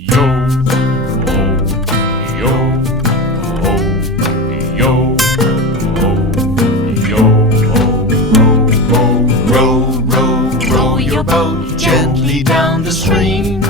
Yo, ho, yo, ho, yo, ho, yo, ho, row, row, row, row, row your boat gently down the stream.